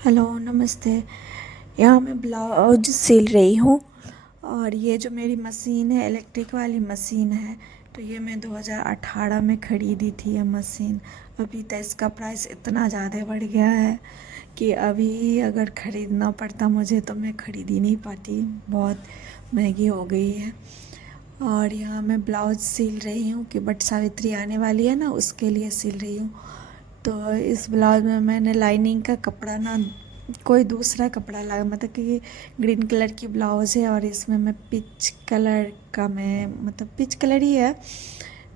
Hello, नमस्ते। यहाँ मैं ब्लाउज सिल रही हूँ और ये जो मेरी मशीन है इलेक्ट्रिक वाली मशीन है। तो ये मैं 2018 में ख़रीदी थी ये मशीन। अभी तो इसका प्राइस इतना ज़्यादा बढ़ गया है कि अभी अगर ख़रीदना पड़ता मुझे तो मैं ख़रीद ही नहीं पाती, बहुत महंगी हो गई है। और यहाँ मैं ब्लाउज सिल रही हूँ कि बट सावित्री आने वाली है ना, उसके लिए सिल रही हूँ। तो इस ब्लाउज में मैंने लाइनिंग का कपड़ा ना कोई दूसरा कपड़ा लगा, मतलब कि ग्रीन कलर की ब्लाउज़ है और इसमें मैं पिच कलर का पिच कलर ही है।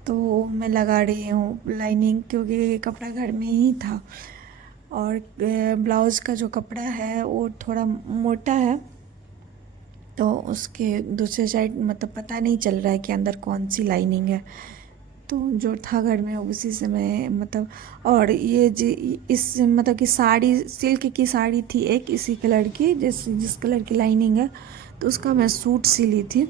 तो मैं लगा रही हूँ लाइनिंग, क्योंकि कपड़ा घर में ही था। और ब्लाउज़ का जो कपड़ा है वो थोड़ा मोटा है, तो उसके दूसरे साइड पता नहीं चल रहा है कि अंदर कौन सी लाइनिंग है। तो जो था घर में उसी से मैं और ये जी इस कि साड़ी सिल्क की साड़ी थी एक इसी कलर की, जिस कलर की लाइनिंग है, तो उसका मैं सूट सिली थी।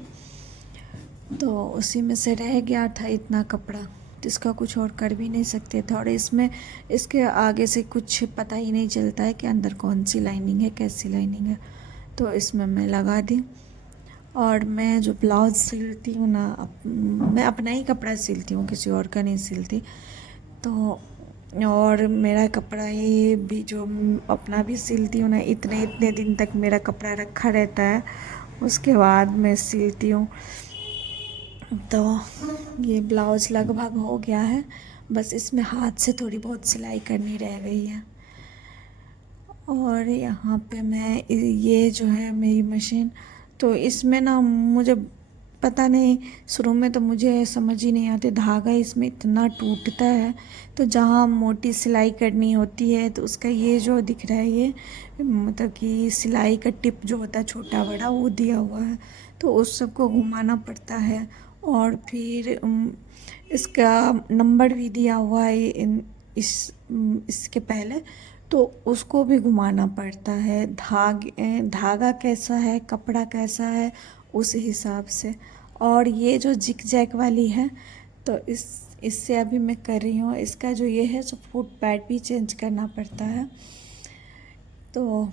तो उसी में से रह गया था इतना कपड़ा, तो इसका कुछ और कर भी नहीं सकते थे। और इसमें इसके आगे से कुछ पता ही नहीं चलता है कि अंदर कौन सी लाइनिंग है, कैसी लाइनिंग है। तो इसमें मैं लगा दी। और मैं जो ब्लाउज़ सिलती हूँ ना, मैं अपना ही कपड़ा सिलती हूँ, किसी और का नहीं सिलती। तो और मेरा कपड़ा ही भी जो अपना भी सिलती हूँ ना, इतने इतने दिन तक मेरा कपड़ा रखा रहता है, उसके बाद मैं सिलती हूँ। तो ये ब्लाउज़ लगभग हो गया है, बस इसमें हाथ से थोड़ी बहुत सिलाई करनी रह गई है। और यहाँ पे मैं ये जो है मेरी मशीन, तो इसमें ना मुझे पता नहीं, शुरू में तो मुझे समझ ही नहीं आती, धागा इसमें इतना टूटता है। तो जहाँ मोटी सिलाई करनी होती है तो उसका ये जो दिख रहा है, ये कि सिलाई का टिप जो होता है छोटा बड़ा वो दिया हुआ है, तो उस सबको घुमाना पड़ता है। और फिर इसका नंबर भी दिया हुआ है इसके पहले, तो उसको भी घुमाना पड़ता है। धागा कैसा है, कपड़ा कैसा है, उस हिसाब से। और ये जो जिग जैग वाली है, तो इससे अभी मैं कर रही हूँ, इसका जो ये है सो फुट पैड भी चेंज करना पड़ता है। तो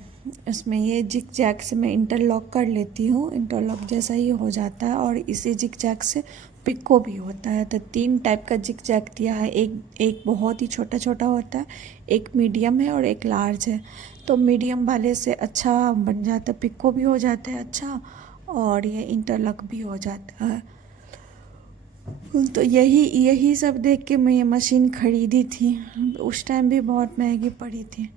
इसमें ये जिग जैग से मैं इंटरलॉक कर लेती हूँ, इंटरलॉक जैसा ही हो जाता है। और इसी जिग जैग से पिको भी होता है। तो 3 टाइप का जिग जैग दिया है, एक बहुत ही छोटा छोटा होता है, एक मीडियम है और एक लार्ज है। तो मीडियम वाले से अच्छा बन जाता है, पिको भी हो जाता है अच्छा, और ये इंटरलॉक भी हो जाता है। तो यही यही सब देख के मैं ये मशीन ख़रीदी थी। उस टाइम भी बहुत महंगी पड़ी थी।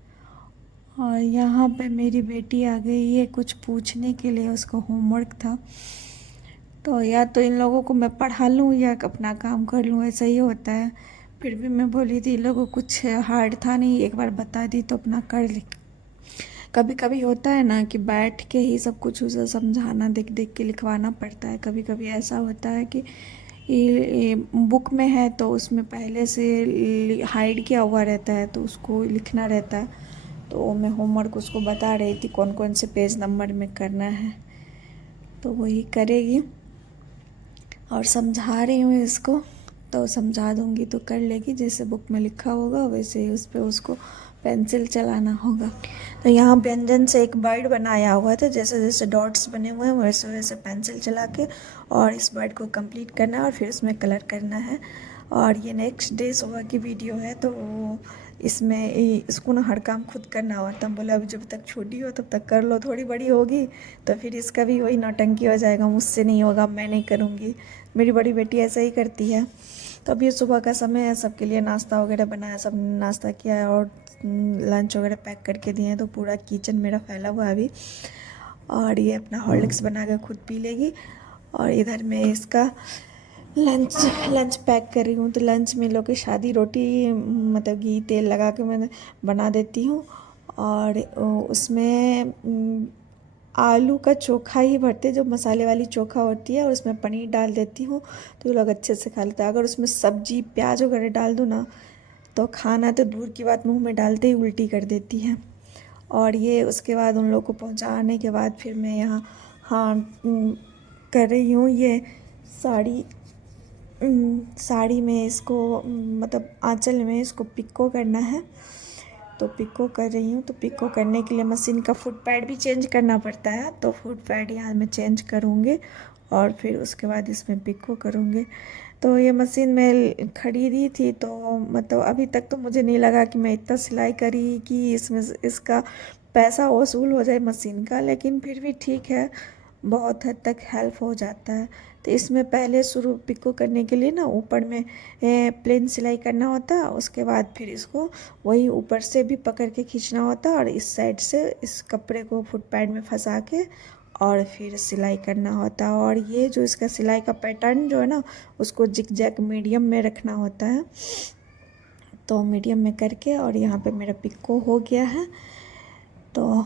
और यहाँ पे मेरी बेटी आ गई है कुछ पूछने के लिए, उसको होमवर्क था। तो या तो इन लोगों को मैं पढ़ा लूँ या अपना काम कर लूँ, ऐसा ही होता है। फिर भी मैं बोली थी इन लोगों को कुछ हार्ड था नहीं, एक बार बता दी तो अपना कर ले। कभी कभी होता है ना कि बैठ के ही सब कुछ उसे समझाना, देख देख के लिखवाना पड़ता है। कभी कभी ऐसा होता है कि ये बुक में है तो उसमें पहले से हाइड किया हुआ रहता है, तो उसको लिखना रहता है। तो मैं होमवर्क उसको बता रही थी कौन कौन से पेज नंबर में करना है, तो वही करेगी। और समझा रही हूँ इसको, तो समझा दूँगी तो कर लेगी। जैसे बुक में लिखा होगा वैसे ही उस पर उसको पेंसिल चलाना होगा। तो यहाँ व्यंजन से एक बर्ड बनाया हुआ था, जैसे जैसे डॉट्स बने हुए हैं वैसे वैसे पेंसिल चला के और इस बर्ड को कंप्लीट करना है और फिर उसमें कलर करना है। और ये नेक्स्ट डे सुबह की वीडियो है, तो इसमें इसको ना हर काम खुद करना होता है। बोला अभी जब तक छोटी हो तब तक कर लो, थोड़ी बड़ी होगी तो फिर इसका भी वही नौटंकी हो जाएगा, मुझसे नहीं होगा, मैं नहीं करूँगी। मेरी बड़ी बेटी ऐसा ही करती है। तो अभी सुबह का समय है, सबके लिए नाश्ता वगैरह बनाया, सब नाश्ता किया है और लंच वगैरह पैक करके दिए हैं। तो पूरा किचन मेरा फैला हुआ है अभी। और ये अपना हॉर्लिक्स बना कर खुद पी लेगी। और इधर मैं इसका लंच लंच पैक कर रही हूँ। तो लंच में लोग की सादी रोटी घी तेल लगा के मैं बना देती हूँ। और उसमें आलू का चोखा ही भरते, जो मसाले वाली चोखा होती है, और उसमें पनीर डाल देती हूँ तो ये लोग अच्छे से खा लेते हैं। अगर उसमें सब्जी प्याज वगैरह डाल दूँ ना, तो खाना तो दूर की बात, मुंह में डालते ही उल्टी कर देती है। और ये उसके बाद उन लोग को पहुंचाने के बाद फिर मैं यहाँ कर रही हूँ ये साड़ी साड़ी में इसको आंचल में इसको पिको करना है। तो पिको कर रही हूँ। तो पिको करने के लिए मशीन का फुट पैड भी चेंज करना पड़ता है, तो फुट पैड यहाँ मैं चेंज करूँगी और फिर उसके बाद इसमें पिको करूँगी। तो ये मशीन मैं खरीदी थी, तो मतलब अभी तक तो मुझे नहीं लगा कि मैं इतना सिलाई करी कि इसमें इसका पैसा वसूल हो जाए मशीन का, लेकिन फिर भी ठीक है, बहुत हद तक हेल्प हो जाता है। तो इसमें पहले शुरू पिको करने के लिए ना ऊपर में प्लेन सिलाई करना होता है, उसके बाद फिर इसको वही ऊपर से भी पकड़ के खींचना होता है और इस साइड से इस कपड़े को फुट पैड में फंसा के और फिर सिलाई करना होता है। और ये जो इसका सिलाई का पैटर्न जो है ना, उसको जिग जैग मीडियम में रखना होता है। तो मीडियम में करके और यहाँ पे मेरा पिको हो गया है। तो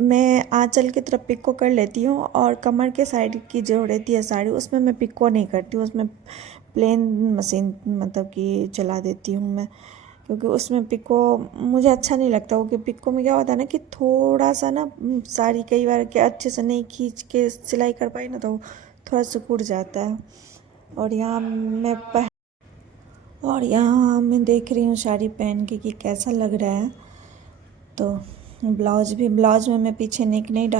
मैं आंचल की तरफ पिको कर लेती हूँ और कमर के साइड की जो रहती है साड़ी, उसमें मैं पिको नहीं करती हूँ, उसमें प्लेन मशीन मतलब कि चला देती हूँ मैं, क्योंकि उसमें पिको मुझे अच्छा नहीं लगता। क्योंकि पिको में क्या होता है ना कि थोड़ा सा ना साड़ी कई बार क्या अच्छे से नहीं खींच के सिलाई कर पाई ना, तो थोड़ा सिकुड़ जाता है। और यहाँ मैं देख रही हूँ साड़ी पहन के कि कैसा लग रहा है। तो ब्लाउज में मैं पीछे नेक नहीं डाल